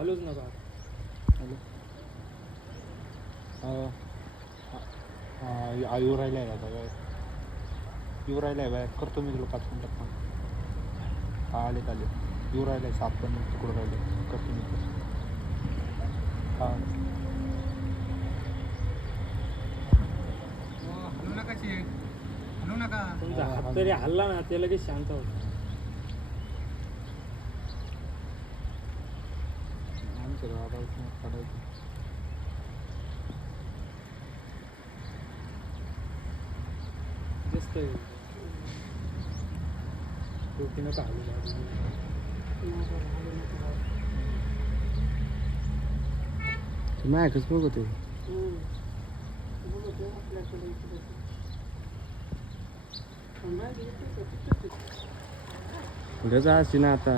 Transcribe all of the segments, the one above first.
हॅलोच नका. हॅलो येऊ राहिला आहे आता काय येऊ राहिला आहे बाय करतो मी तुला 5 मिनिटात फोन. हा आले येऊ राहिला आहे 7 पण तिकडं राहिले करतो मी हां. हलू नका शेठ, हलू नका. तुमचा हात तरी हल्ला ना ते लगेच शांत होतं. आमचं काढायचं दिसतंय डोकी नका हलू बाजूला. मॅकच बघतो गजा असते ना आता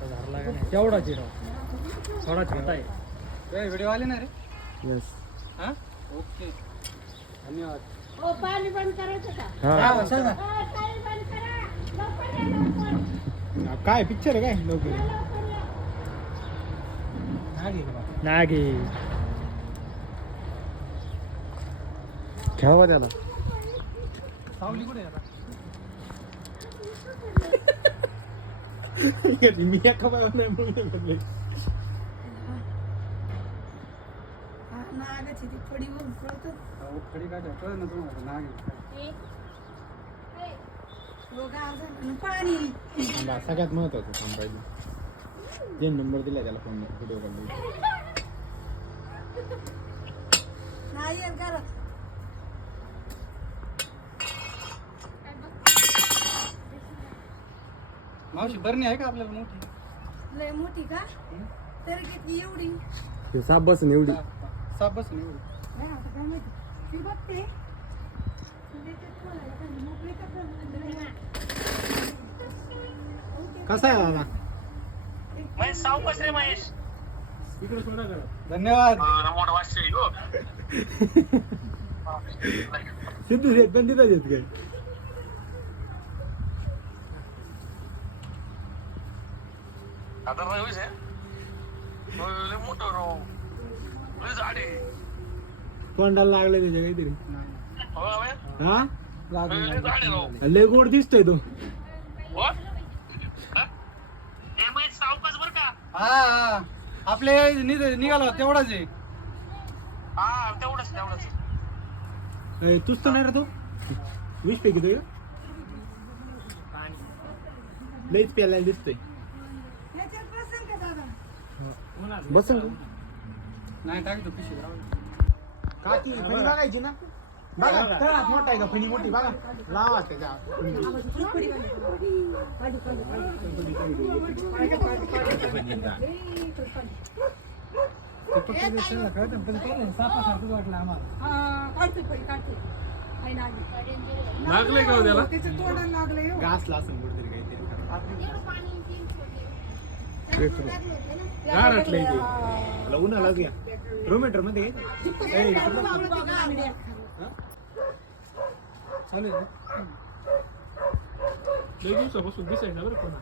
धरला का नाही तेवढाच आहे राव, थोडा छोटा आहे. व्हिडिओ आले ना रे. यस हा ओके धन्यवाद. ओ पाणी बंद करायचं का? हां सांगा. पाणी बंद करा. लवकर या, लवकर. काय पिक्चर आहे काय लवकर लवकर या. नागे खेळवा त्याला सावली कुठे आता? मी एका बाजूला म्हणले नागाची ती फडी बघून कळतं. खडी काय कळलं ना तुम्हाला नाग आहे. पाणी सगळ्यात महत्वाचं काम पाहिजे जे नंबर दिला त्याला फोन व्हिडिओ कॉल नाही येत घरात. मावशी बरणी आहे का आपल्याला मोठी? लय मोठी का? तरी किती एवढी? साप बसून एवढी साप बस एवढी. नाही आता काय माहिती. ती बघते. मोकळी का कसा आहे दादा इकडे सोडा करा. धन्यवाद. सिद्धू शेठ पण तिथं येत काय आता रवीच आहे मोठं राव झाडे तोंडाला लागलं त्याच्या काहीतरी हा झाडे राव लय गोड दिसतोय तो सावकाश बर का. हा आपले निघाला तेवढाच आहे. हा तेवढंच तूच तर नाही रे तो 20 पैकी तो लईच प्यायला दिसतोय ह्याच्यात बसेल का दादा? बसल नाही टाकी तो पिशवी राहू. का ती फणी बघायची ना बघा तळात मोठा आहे का फणी मोठी बघा लावा त्याच्या सापासारखंच वाटलं आम्हाला. हा, काढते फडी, काढते. आई लागली. लागलंय का हो त्याला? त्याच्या तोंडाला लागलंय हो. घासला असं कुठेतरी काहीतरी गारटलं इथे. त्याला उन्हा लागूया रोमेटर मध्ये चालू आहे. लय दिवसापासून दिसायला बरं कोणा